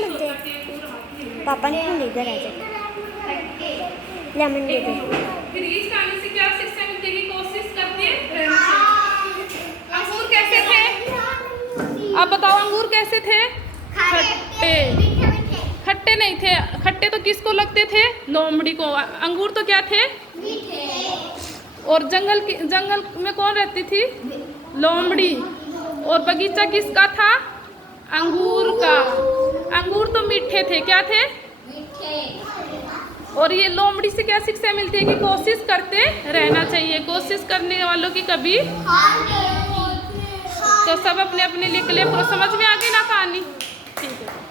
मीठे लगते हैं। पापा ने क्यों लेकर आ जाए लेमन दे दो। फिर इस कहानी से क्या शिक्षा मिलती है? कोशिश करते रहना चाहिए। अंगूर कैसे थे? आप बताओ, अंगूर कैसे थे? खट्टे। खट्टे नहीं थे। खट्टे तो किसको लगते थे? लोमड़ी को। अंगूर तो क्या थे? और जंगल में कौन रहती थी? लोमड़ी। और बगीचा किसका था? अंगूर का। अंगूर तो मीठे थे। क्या थे? और ये लोमड़ी से क्या शिक्षा मिलती है? कि कोशिश करते रहना चाहिए। कोशिश करने वालों की कभी। तो सब अपने अपने लिए क्लियर। समझ में आ गई ना कहानी? ठीक है।